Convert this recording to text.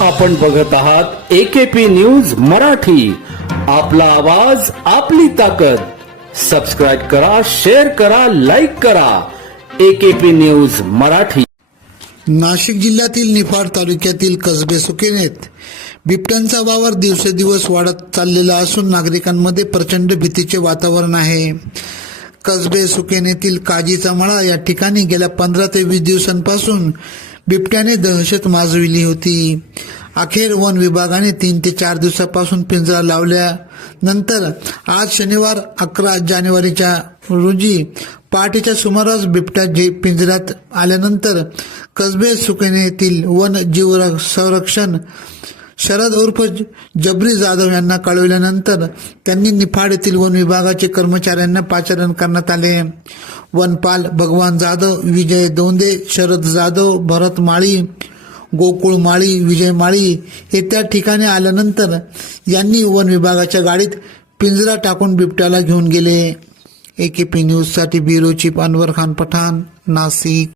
आपण बघत आहात एकेपी न्यूज मराठी. आपला आवाज आपली ताकद. सबस्क्राईब करा शेअर करा लाईक करा. AKP news Marathi. नाशिक जिल्ह्यातील निफाड तालुक्यातील कसबे सुकेनेत बिबट्यांचा वावर दिवसेदिवस वाढत चाललेला असून नागरिकांमध्ये प्रचंड भीतीचे वातावरण आहे. कसबे सुकेनेतील काजीचा मळा या ठिकाणी गेल्या पंधरा ते वीस दिवसांपासून बिबट्याने दहशत माजविली होती. अखेर वन विभागाने तीन ते चार दिवसापासून पिंजरा लावल्यानंतर आज शनिवार अकरा जानेवारीच्या रोजी पहाटेच्या सुमारास बिबट्या जे पिंजऱ्यात आल्यानंतर कसबे सुकेने येथील वन जीव संरक्षण शरद उर्फ जबरी जाधव यांना कळविल्यानंतर त्यांनी निफाड येथील वन विभागाचे कर्मचाऱ्यांना पाचारण करण्यात आले. वनपाल भगवान जाधव विजय दोंदे शरद जाधव भरत माळी गोकुळ माळी विजय माळी हे त्या ठिकाणी आल्यानंतर यांनी वन विभागाच्या गाडीत पिंजरा टाकून बिबट्याला घेऊन गेले. एकेपी न्यूजसाठी ब्युरो चीफ अनवर खान पठाण नाशिक.